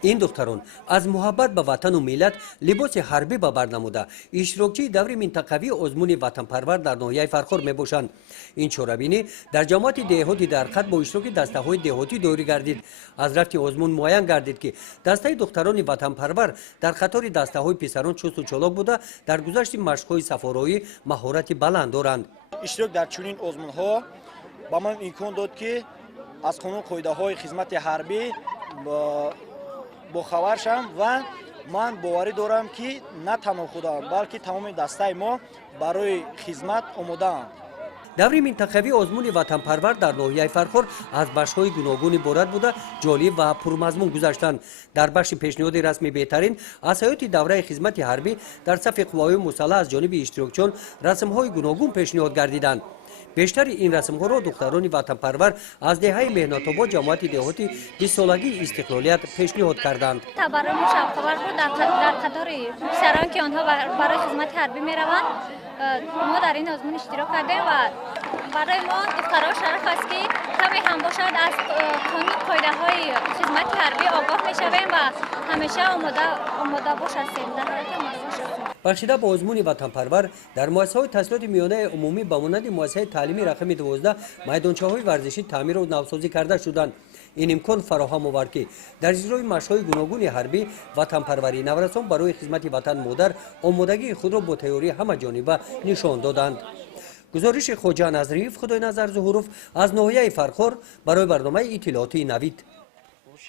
این دختران از محبت به وطن و ملت لباس حربی به بر نموده اشتراکچی دوری منطقوی آزمون وطن پرور در ناحیه فرخار میباشند. این چوربینی در جماعت دهاتی در خط با اشتراک دسته های دهاتی دوری گردید. از رفت آزمون معین گردید که دسته دختران وطن پرور در خطار دسته های پسران چست و چالاک بوده در گذشت مشق های سفارایی مهارت بلند دارند. اشتراک در چنین آزمون ها با من امکان داد که از قانون قاعده های خدمت حربی با خبر شم و من باوری دارم که نه تنها خودم بلکه تمام دسته ما برای خدمت آماده‌اند. دوری منطقوی آزمون وطن پرور در ناحیه فرخار از بخش‌های گوناگون عبارت بوده جالب و پرمضمون گذشتند. در بخش پیشنهاد رسمی بهترین از حیات دوره خدمت حربی در صف قوای مسلح از جانب اشتراکچیان رسم‌های گوناگون پیشنهاد گردیدند. بیشتر این رسم‌ها را دختران وطن پرور از دهه مهنت‌آباد جماعت دهاتی 20 سالگی استقلالیت پیشنهاد کردند. برای مشابه بود در قطار پسران که آنها برای خدمت حربی می‌روند ما در این آزمون اشتراک کردیم و برای ما دخترها شرف است که کمی هم باشد از قانون قاعده‌های خدمت حربی آگاه می‌شویم و همیشه آماده باش هستیم در حالت آماده باش هستیم. بخشیده با آزمون وطن پرور در مؤسسه‌های تحصیلات میانه عمومی به مانند مؤسسه تعلیمی رقم 12 میدانچه‌های ورزشی تعمیر و نوسازی کرده شدند. این امکان فراهم آورد که در اجرای مشق‌های گوناگون حربی وطن پروری نورسان برای خدمت وطن مادر آمادگی خود را با تیاری همه جانبه نشان دادند. گزارش خواجه نظریف خدای نظر ظهورов از ناحیه فرخار برای برنامه اطلاعاتی نوید.